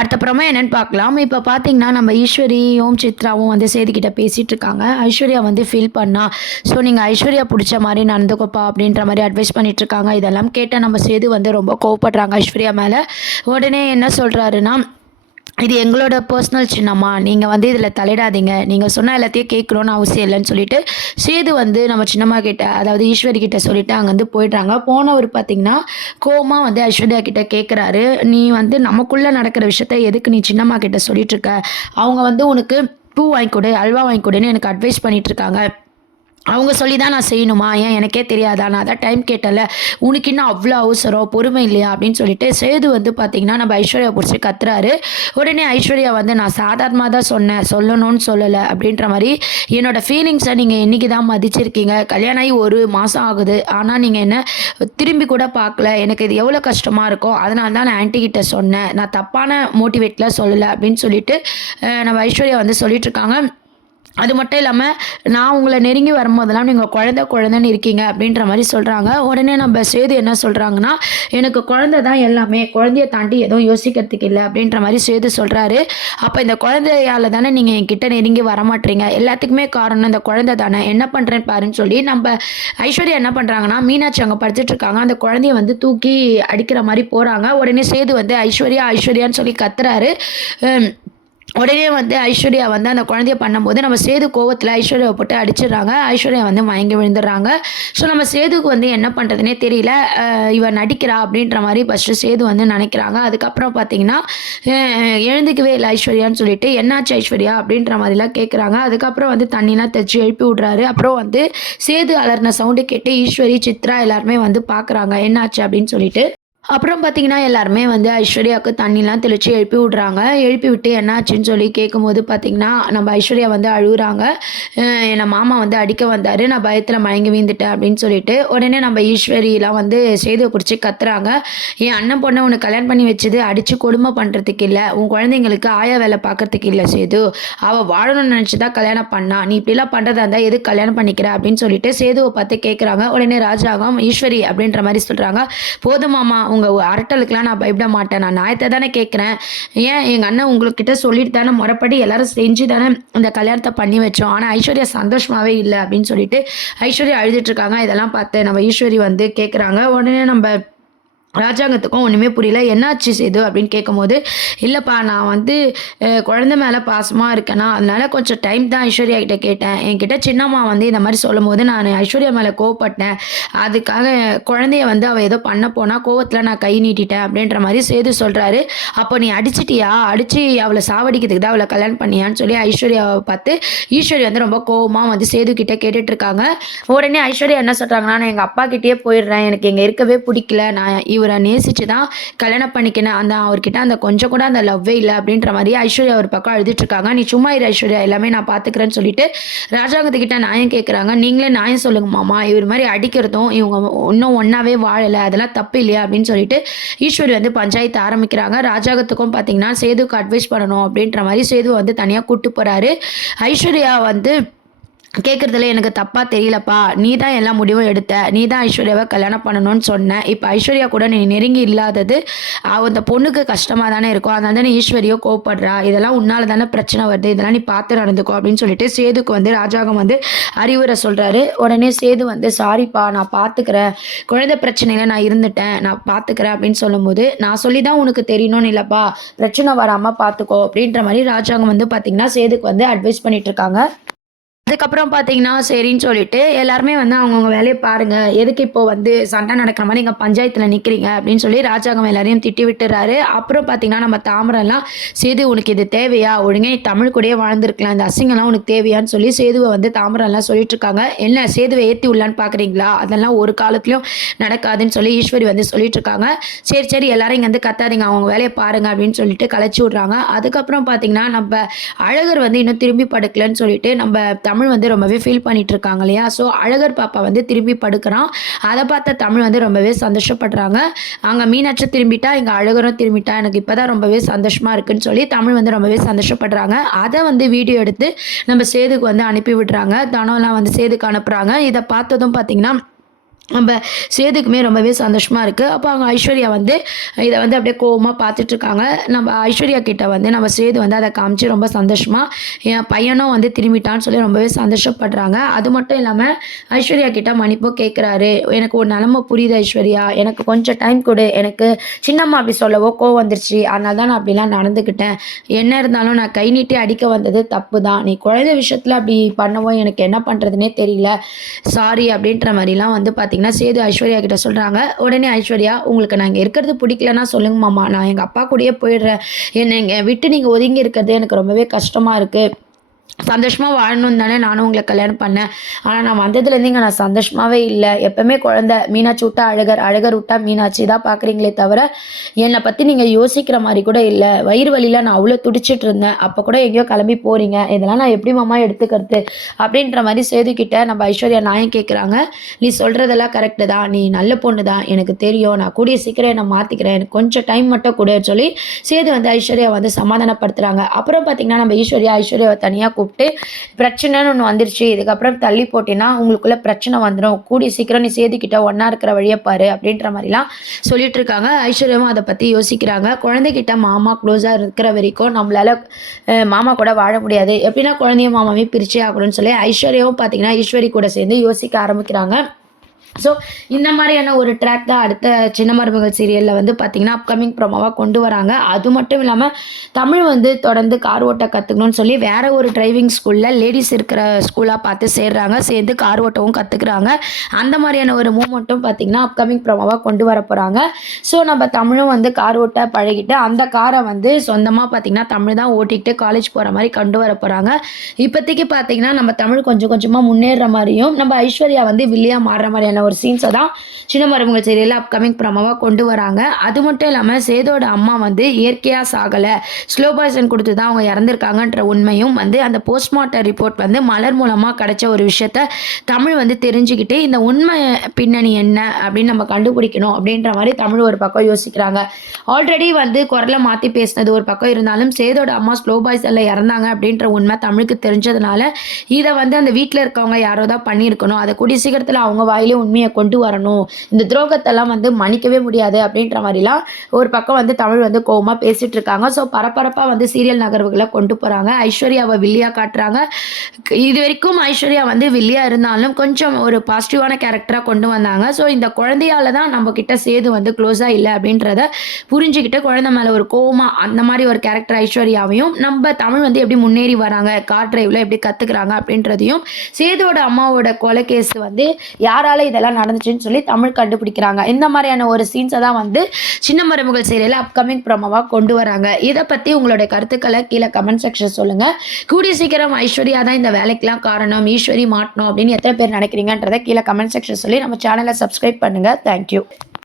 அடுத்தப்புறமா என்னன்னு பார்க்கலாம். இப்போ பார்த்தீங்கன்னா, நம்ம ஈஸ்வரியும், சித்ராவும் வந்து சேதுகிட்ட பேசிட்டு இருக்காங்க. ஐஸ்வர்யா வந்து ஃபீல் பண்ணா. ஸோ நீங்க ஐஸ்வர்யா புடிச்ச மாரி நடந்துக்கோப்பா அப்படின்ற மாரி அட்வைஸ் பண்ணிட்டு இருக்காங்க. இதெல்லாம் கேட்ட நம்ம சேது வந்து ரொம்ப கோவப்படுறாங்க ஐஸ்வர்யா மேல. உடனே என்ன சொல்றாருன்னா, இது எங்களோட பர்சனல் சின்னம்மா. நீங்க வந்து இதில தலையிடாதீங்க. நீங்க சொன்ன எல்லாத்தையும் கேட்கணும்னு அவசியம் இல்லன்னு சொல்லிட்டு, சேது வந்து நம்ம சின்னம்மா கிட்ட, அதாவது ஈஸ்வரி கிட்ட சொல்லிட்டு அங்கருந்து போயிடுறாங்க. போனவரு பார்த்தீங்கன்னா, கோவமா வந்து ஐஸ்வர்யா கிட்ட கேட்குறாரு. "நீ வந்து நமக்குள்ள நடக்கிற விஷயத்த எதுக்கு நீ சின்னம்மா கிட்ட சொல்லிட்டு இருக்க? அவங்க வந்து உனக்கு பூ வாங்கி குடு, அல்வா வாங்கி குடுன்னு எனக்கு அட்வைஸ் பண்ணிட்டு இருக்காங்க. அவங்க சொல்லி தான் நான் செய்யணுமா? ஏன் எனக்கே தெரியாதா? நான் அதான் டைம் கேட்டேன்ல. உனக்கு என்ன அவ்ளோ அவசரம்? பொறுமை இல்லையா? அப்படின்னு சொல்லிட்டு சேது வந்து பார்த்தீங்கன்னா, நம்ம ஐஸ்வர்யாவ புடிச்சு கத்துறாரு. உடனே ஐஸ்வர்யா வந்து நான் சாதாரணமா தான் சொன்னேன். சொல்லணும்னு சொல்லல அப்படின்ற மாரி, என்னோட ஃபீலிங்ஸ நீங்க இன்னைக்கு தான் மதிச்சிருக்கீங்க. கல்யாணம் ஆகி 1 மாசம் ஆகுது. ஆனா நீங்க என்ன திரும்பி கூட பார்க்கல. எனக்கு இது எவ்வளோ கஷ்டமா இருக்கும். அதனால தான் நான் ஆன்டி கிட்ட சொன்னேன். நான் தப்பான மோட்டிவேட்ல சொல்லல அப்படின்னு சொல்லிட்டு, நம்ம ஐஸ்வர்யா வந்து சொல்லிட்டு இருக்காங்க. அது மட்டும் இல்லாம, நான் உங்கள நெருங்கி வரும்போதெல்லாம் நீங்க குழந்தை குழந்தைன்னு இருக்கீங்க அப்படின்ற மாரி சொல்றாங்க. உடனே நம்ம சேது என்ன சொல்றாங்கன்னா, எனக்கு குழந்தை தான் எல்லாமே. குழந்தைய தாண்டி எதுவும் யோசிக்கிறதுக்கு இல்ல அப்படின்ற மாரி சேது சொல்றாரு. அப்ப இந்த குழந்தையால தானே நீங்க என்கிட்ட நெருங்கி வரமாட்றீங்க. எல்லாத்துக்குமே காரணம் இந்த குழந்தை தானே. என்ன பண்றேன் பாருன்னு சொல்லி நம்ம ஐஸ்வர்யா என்ன பண்றாங்கன்னா, மீனாட்சி அங்க படுத்துட்டு இருக்காங்க. அந்த குழந்தைய வந்து தூக்கி அடிக்கிற மாரி போறாங்க. உடனே சேது வந்து ஐஸ்வர்யா, ஐஸ்வர்யான்னு சொல்லி கத்துறாரு. ம். உடனே வந்து ஐஸ்வர்யா வந்து அந்த குழந்தைய பண்ணும்போது, நம்ம சேது கோவத்துல ஐஸ்வர்யாவ போட்டு அடிச்சிடுறாங்க. ஐஸ்வர்யா வந்து மயங்கி விழுந்துடுறாங்க. ஸோ நம்ம சேதுக்கு வந்து என்ன பண்றதுன்னே தெரியல. இவ நடிக்கிறா அப்படின்ற மாரி ஃபர்ஸ்ட்டு சேது வந்து நெனைக்கிறாங்க. அதுக்கப்புறம் பார்த்தீங்கன்னா, அ எழுந்துக்கவே இல்ல ஐஸ்வர்யான்னு சொல்லிட்டு, "என்னாச்சு ஐஸ்வர்யா?" அப்படின்ற மாரிலாம் கேட்குறாங்க. அதுக்கப்புறம் வந்து தண்ணிலாம் தெளிச்சு எழுப்பி விடுறாரு. அப்புறம் வந்து சேது அலறுன சவுண்டு கேட்டு ஈஸ்வரி, சித்ரா எல்லாருமே வந்து பார்க்குறாங்க. என்னாச்சு அப்படின்னு சொல்லிட்டு. அப்புறம் பார்த்தீங்கன்னா, எல்லாருமே வந்து ஐஸ்வர்யாவுக்கு தண்ணிலாம் தெளிச்சு எழுப்பி விடுறாங்க. எழுப்பி விட்டு என்னாச்சுன்னு சொல்லி கேட்கும்போது பார்த்தீங்கன்னா, நம்ம ஐஸ்வர்யா வந்து அழுவுறாங்க. "என்ன மாமா வந்து அடிக்க வந்தாரு. நான் பயத்தில மயங்கி விழுந்துட்டேன்" அப்படின்னு சொல்லிட்டு. உடனே நம்ம ஈஸ்வரிலாம் வந்து சேதுவ புடிச்சு கத்துறாங்க. "என் அண்ணன் பொண்ண உனக்கு கல்யாணம் பண்ணி வச்சது அடிச்சு கொடுமை பண்றதுக்கு இல்ல. உன் குழந்தைங்களுக்கு ஆயா வேலை பார்க்கறதுக்கு இல்ல சேது. அவ வாழணும்னு நெனச்சு தான் கல்யாணம் பண்ணா. நீ இப்படிலாம் பண்றதா இருந்தா எதுக்கு கல்யாணம் பண்ணிக்கிற?" அப்படின்னு சொல்லிட்டு சேதுவ பார்த்து கேட்குறாங்க. உடனே ராஜாங்கம், "ஈஸ்வரி" அப்படின்ற மாரி சொல்றாங்க. "போதும் மாமா, உங்க அரட்டலுக்குலாம் நான் பயப்பட மாட்டேன். நான் நியாயத்த தானே கேட்கிறேன். ஏன் எங்க அண்ணன் உங்ககிட்ட சொல்லிட்டு தானே முறைப்படி எல்லாரும் செஞ்சு தானே இந்த கல்யாணத்த பண்ணி வச்சோம். ஆனா ஐஸ்வர்யா சந்தோஷமாவே இல்ல" அப்படின்னு சொல்லிட்டு ஐஸ்வர்யா அழுதுட்டு இருக்காங்க. இதெல்லாம் பார்த்து நம்ம ஈஸ்வரி வந்து கேட்குறாங்க. உடனே நம்ம ராஜாங்கத்துக்கும் ஒண்ணுமே புரியல. "என்னாச்சு சேது?" அப்படின்னு கேட்கும்போது, "இல்லப்பா நான் வந்து குழந்தை மேல பாசமா இருக்கேனா, அதனால கொஞ்சம் டைம் தான் ஐஸ்வர்யா கிட்ட கேட்டேன். என்கிட்ட சின்னம்மா வந்து இந்த மாரி சொல்லும்போது நானு ஐஸ்வர்யா மேல கோவப்பட்டேன். அதுக்காக குழந்தைய வந்து அவ ஏதோ பண்ண போனா கோவத்துல நான் கை நீட்டிட்டேன்" அப்படின்ற மாரி சேது சொல்றாரு. "அப்போ நீ அடிச்சிட்டியா? அடிச்சு அவள சாவடிக்கிறதுக்கு தான் அவள கல்யாணம் பண்ணியான்னு?" சொல்லி ஐஸ்வர்யாவ பார்த்து ஈஸ்வரி வந்து ரொம்ப கோவமா வந்து சேது கிட்ட கேட்டுட்டு இருக்காங்க. உடனே ஐஸ்வர்யா என்ன சொல்றாங்கன்னா, "நான் எங்க அப்பா கிட்டயே போயிடுறேன். எனக்கு இங்க இருக்கவே புடிக்கல. நான் இவர நேசிச்சு தான் கல்யாணம் பண்ணிக்கினேன். அவர்கிட்ட அந்த கொஞ்சம் கூட அந்த லவ்வே இல்ல" அப்படின்ற மாரி ஐஸ்வர்யா ஒரு பக்கம் அழுதுட்டு இருக்காங்க. "நீ சும்மா இரு ஐஸ்வர்யா, எல்லாமே நான் பார்த்துக்கிறேன்னு" சொல்லிட்டு ராஜாங்கத்துக்கிட்ட நியாயம் கேட்குறாங்க. "நீங்களே நியாயம் சொல்லுங்க மாமா. இவர் மாரி அடிக்கிறதும், இவங்க இன்னும் ஒண்ணாவே வாழல. அதெல்லாம் தப்பு இல்லையா?" அப்படின்னு சொல்லிட்டு ஈஸ்வரி வந்து பஞ்சாயத்து ஆரம்பிக்கிறாங்க. ராஜாங்கத்துக்கும் பார்த்தீங்கன்னா, சேதுக்கு அட்வைஸ் பண்ணணும் அப்படின்ற மாரி சேதுவ வந்து தனியா கூட்டு போறாரு. ஐஸ்வர்யா வந்து கேட்கறதுல "எனக்கு தப்பா தெரியலப்பா. நீ தான் எல்லா முடிவும் எடுத்த. நீ தான் ஐஸ்வர்யாவ கல்யாணம் பண்ணணும்னு சொன்ன. இப்ப ஐஸ்வர்யா கூட நீ நெருங்கி இல்லாதது, அந்த பொண்ணுக்கு கஷ்டமா தானே இருக்கும். அதனால தானே ஈஸ்வரியோ கோவப்படுறா. இதெல்லாம் உன்னால தானே பிரச்சனை வருது. இதெல்லாம் நீ பார்த்து நடந்துக்கோ" அப்படின்னு சொல்லிட்டு சேதுக்கு வந்து ராஜாங்கம் வந்து அறிவுரை சொல்றாரு. உடனே சேது வந்து "சாரிப்பா, நான் பார்த்துக்கிறேன். குழந்தை பிரச்சனையில நான் இருந்துட்டேன். நான் பார்த்துக்கிறேன்" அப்படின்னு சொல்லும்போது, "நான் சொல்லி தான் உனக்கு தெரியணும்னு இல்லப்பா. பிரச்சனை வராம பார்த்துக்கோ" அப்படின்ற மாரி ராஜாங்கம் வந்து பார்த்தீங்கன்னா, சேதுக்கு வந்து அட்வைஸ் பண்ணிட்டு இருக்காங்க. அதுக்கப்புறம் பார்த்தீங்கன்னா, சரின்னு சொல்லிட்டு எல்லாருமே வந்து அவங்கவங்க வேலைய பாருங்க. எதுக்கு இப்போ வந்து சண்டை நடக்கிற மாரி இங்க பஞ்சாயத்துல நிக்கிறீங்க அப்படின்னு சொல்லி ராஜாங்கம் எல்லாரையும் திட்டி விட்டுறாரு. அப்புறம் பார்த்தீங்கன்னா, நம்ம தாமரைலாம் சேது உனக்கு இது தேவையா? ஒழுங்கா நீ தமிழ் கூடயே வாழ்ந்துருக்கலாம். இந்த அசிங்கம்லாம் உனக்கு தேவையான்னு சொல்லி சேதுவ வந்து தாமரைலாம் சொல்லிட்டு இருக்காங்க. என்ன சேதுவ ஏத்தி விடலான்னு பார்க்குறீங்களா? அதெல்லாம் ஒரு காலத்திலயும் நடக்காதுன்னு சொல்லி ஈஸ்வரி வந்து சொல்லிட்டு இருக்காங்க. சரி, சரி எல்லாரும் இங்க வந்து கத்தாதீங்க. அவங்க வேலைய பாருங்க அப்படின்னு சொல்லிட்டு கலைச்சு விடுறாங்க. அதுக்கப்புறம் பார்த்தீங்கன்னா, நம்ப அழகர் வந்து இன்னும் திரும்பி படுக்கலன்னு சொல்லிட்டு நம்ம தமிழ் வந்து ரொம்பவே ஃபீல் பண்ணிட்டு இருக்காங்க இல்லையா? ஸோ அழகர் பாப்பா வந்து திரும்பி படுக்கிறான். அத பார்த்த தமிழ் வந்து ரொம்பவே சந்தோஷப்படுறாங்க. அங்க மீனாட்சி திரும்பிட்டா, இங்க அழகரும் திரும்பிட்டா. எனக்கு இப்பதான் ரொம்பவே சந்தோஷமா இருக்குன்னு சொல்லி தமிழ் வந்து ரொம்பவே சந்தோஷப்படுறாங்க. அத வந்து வீடியோ எடுத்து நம்ம சேதுக்கு வந்து அனுப்பி விடுறாங்க. தனம்லாம் வந்து சேதுக்கு அனுப்புறாங்க. இத பார்த்ததும் பார்த்தீங்கன்னா, நம்ம சேதுக்குமே ரொம்பவே சந்தோஷமாக இருக்குது. அப்போ அவங்க ஐஸ்வர்யா வந்து இதை வந்து அப்படியே கோவமாக பார்த்துட்ருக்காங்க. நம்ம ஐஸ்வர்யா கிட்ட வந்து நம்ம சேது வந்து அதை காமிச்சு ரொம்ப சந்தோஷமாக என் பையனும் வந்து திரும்பிட்டான்னு சொல்லி ரொம்பவே சந்தோஷப்படுறாங்க. அது மட்டும் இல்லாமல் ஐஸ்வர்யா கிட்ட மன்னிப்பும் கேட்குறாரு. எனக்கு ஒரு நிலமை புரியுது ஐஸ்வர்யா, எனக்கு கொஞ்சம் டைம் கொடு, எனக்கு சின்னம்மா அப்படி சொல்லவோ கோவம் வந்துருச்சு, அதனால தான் நான் அப்படிலாம் நடந்துக்கிட்டேன். என்ன இருந்தாலும் நான் கை நீட்டி அடிக்க வந்தது தப்பு தான், நீ குழந்தை விஷயத்தில் அப்படி பண்ணவும் எனக்கு என்ன பண்ணுறதுனே தெரியல, சாரி அப்படின்ற மாதிரிலாம் வந்து பார்த்திங்கன்னா சேது ஐஸ்வர்யா கிட்ட சொல்கிறாங்க. உடனே ஐஸ்வர்யா, உங்களுக்கு நான் இங்கே இருக்கிறது பிடிக்கலன்னா சொல்லுங்க மாமா, நான் எங்கள் அப்பா கூடயே போயிடுறேன், என்னை இங்கே விட்டு நீங்கள் ஒதுங்கி இருக்கிறது எனக்கு ரொம்பவே கஷ்டமாக இருக்குது, சந்தோஷமாக வாழணும்னு தானே நானும் உங்களை கல்யாணம் பண்ணேன், ஆனால் நான் வந்ததுலேருந்து இங்கே நான் சந்தோஷமாகவே இல்லை, எப்போவுமே குழந்த மீனாட்சி விட்டா அழகர், அழகர் விட்டா மீனாட்சி தான் பார்க்குறீங்களே தவிர என்னை பற்றி நீங்கள் யோசிக்கிற மாதிரி கூட இல்லை, வயிறு வலியில் நான் அவ்வளோ துடிச்சிட்டு இருந்தேன், அப்போ கூட எங்கேயோ கிளம்பி போகிறீங்க, இதெல்லாம் நான் எப்படி மாமா எடுத்துக்கிறது அப்படின்ற மாதிரி சேதுக்கிட்ட நம்ம ஐஸ்வர்யா நாயம் கேட்குறாங்க. நீ சொல்கிறதெல்லாம் கரெக்டு தான், நீ நல்ல பொண்ணு தான், எனக்கு தெரியும், நான் கூடிய சீக்கிரம் என்னை மாற்றிக்கிறேன், எனக்கு கொஞ்சம் டைம் மட்டும் கொடுன்னு சொல்லி சேது வந்து ஐஸ்வர்யா வந்து சமாதானப்படுத்துகிறாங்க. அப்புறம் பார்த்திங்கன்னா நம்ம ஐஸ்வர்யாவை தனியாக கூப்பிட்டு பிரச்சனைன்னு ஒன்று வந்துருச்சு, இதுக்கப்புறம் தள்ளி போட்டினா உங்களுக்குள்ள பிரச்சனை வந்துடும், கூடிய சீக்கிரம் நீ சேதுக்கிட்ட ஒன்றா இருக்கிற வழியை பாரு அப்படின்ற மாதிரிலாம் சொல்லிட்டு இருக்காங்க. ஐஸ்வர்யாவும் அதை பற்றி யோசிக்கிறாங்க. குழந்தைகிட்ட மாமா க்ளோஸாக இருக்கிற வரைக்கும் நம்மளால மாமா கூட வாழ முடியாது, எப்படின்னா குழந்தைய மாமாவையும் பிரிச்சே ஆகணும்னு சொல்லி ஐஸ்வர்யாவும் பார்த்தீங்கன்னா ஈஸ்வரி கூட சேர்ந்து யோசிக்க ஆரம்பிக்கிறாங்க. ஸோ இந்த மாதிரியான ஒரு ட்ராக் தான் அடுத்த சின்ன மருமகள் சீரியலில் வந்து பார்த்திங்கன்னா அப்கமிங் ப்ரோமோவாக கொண்டு வராங்க. அது மட்டும் இல்லாமல் தமிழ் வந்து தொடர்ந்து கார் ஓட்ட கற்றுக்கணும்னு சொல்லி வேறு ஒரு டிரைவிங் ஸ்கூலில் லேடிஸ் இருக்கிற ஸ்கூலாக பார்த்து சேர்றாங்க, சேர்ந்து கார் ஓட்டவும் கற்றுக்குறாங்க. அந்த மாதிரியான ஒரு மூமெண்ட்டும் பார்த்திங்கன்னா அப்கமிங் ப்ரோமோவாக கொண்டு வர போகிறாங்க. ஸோ நம்ம தமிழும் வந்து கார் ஓட்ட பழகிட்டு அந்த காரை வந்து சொந்தமாக பார்த்திங்கன்னா தமிழ் தான் ஓட்டிக்கிட்டு காலேஜ் போகிற மாதிரி கொண்டு வர போகிறாங்க. இப்போதைக்கு பார்த்திங்கன்னா நம்ம தமிழ் கொஞ்சம் கொஞ்சமாக முன்னேற மாதிரியும் நம்ம ஐஸ்வர்யா வந்து வில்லியாக மாறுற மாதிரியான ஒரு சீன்ஸை தான் சின்ன மருமகள் சீரியலில் அப்கமிங் ப்ரோமோவாக கொண்டு வராங்க. அது மட்டும் இல்லாமல் சேதோட அம்மா வந்து இயற்கையாக சாகலை, ஸ்லோ பாய்சன் கொடுத்து தான் அவங்க இறந்துருக்காங்கன்ற உண்மையும் வந்து அந்த போஸ்ட்மார்ட்டம் ரிப்போர்ட் வந்து மலர் மூலமாக கிடைச்ச ஒரு விஷயத்த தமிழ் வந்து தெரிஞ்சுக்கிட்டு இந்த உண்மை பின்னணி என்ன அப்படின்னு நம்ம கண்டுபிடிக்கணும் அப்படின்ற மாதிரி தமிழ் ஒரு பக்கம் யோசிக்கிறாங்க. ஆல்ரெடி வந்து குரலை மாற்றி பேசினது ஒரு பக்கம் இருந்தாலும் சேதோட அம்மா ஸ்லோ பாய்சனில் இறந்தாங்க அப்படின்ற உண்மை தமிழுக்கு தெரிஞ்சதுனால இதை வந்து அந்த வீட்டில் இருக்கவங்க யாரோ தான் பண்ணியிருக்கணும், அதை கூடிய சீக்கிரத்தில் அவங்க வாயிலே உண்மையை கொண்டு வரணும், இந்த துரோகத்தெல்லாம் வந்து மன்னிக்கவே முடியாது அப்படின்ற மாதிரிலாம் ஒரு பக்கம் வந்து தமிழ் வந்து கோவமாக பேசிகிட்டு இருக்காங்க. ஸோ பரபரப்பாக வந்து சீரியல் நகர்வுகளை கொண்டு போகிறாங்க. ஐஸ்வர்யாவை வில்லியாக காட்டுறாங்க. இது வரைக்கும் ஐஸ்வர்யா வந்து வில்லியாக இருந்தாலும் கொஞ்சம் ஒரு பாசிட்டிவான கேரக்டராக கொண்டு வந்தாங்க. ஸோ இந்த குழந்தையால தான் நம்ம கிட்ட சேது வந்து க்ளோஸாக இல்லை அப்படின்றத புரிஞ்சுக்கிட்டு குழந்தை மேலே ஒரு கோவமாக அந்த மாதிரி ஒரு கேரக்டர் ஐஸ்வர்யாவையும் நம்ம தமிழ் வந்து எப்படி முன்னேறி வராங்க, கார் டிரைவில் எப்படி கற்றுக்குறாங்க அப்படின்றதையும் சேதோட அம்மாவோட கொலை கேஸ் வந்து யாரால இதெல்லாம் நடந்துச்சுன்னு சொல்லி தமிழ் கண்டுபிடிக்கிறாங்க. இந்த மாதிரியான ஒரு சீன்ஸை தான் வந்து சின்ன மருமகள் சீரியலில் அப்கமிங் ப்ரோமோவாக கொண்டு வராங்க. இதை பற்றி உங்களுடைய கருத்துக்களை கீழே கமெண்ட் செக்ஷன் சொல்லுங்கள். கூடிய சீக்கிரம் ஐஸ்வர்யா தான் இந்த வேலைக்கெல்லாம் காரணம், ஈஸ்வரி மாட்டணும் அப்படின்னு எத்தனை பேர் நினைக்கிறீங்கன்றதை கீழே கமெண்ட் செக்ஷன் சொல்லி நம்ம சேனலை சப்ஸ்கிரைப் பண்ணுங்கள். தேங்க்யூ.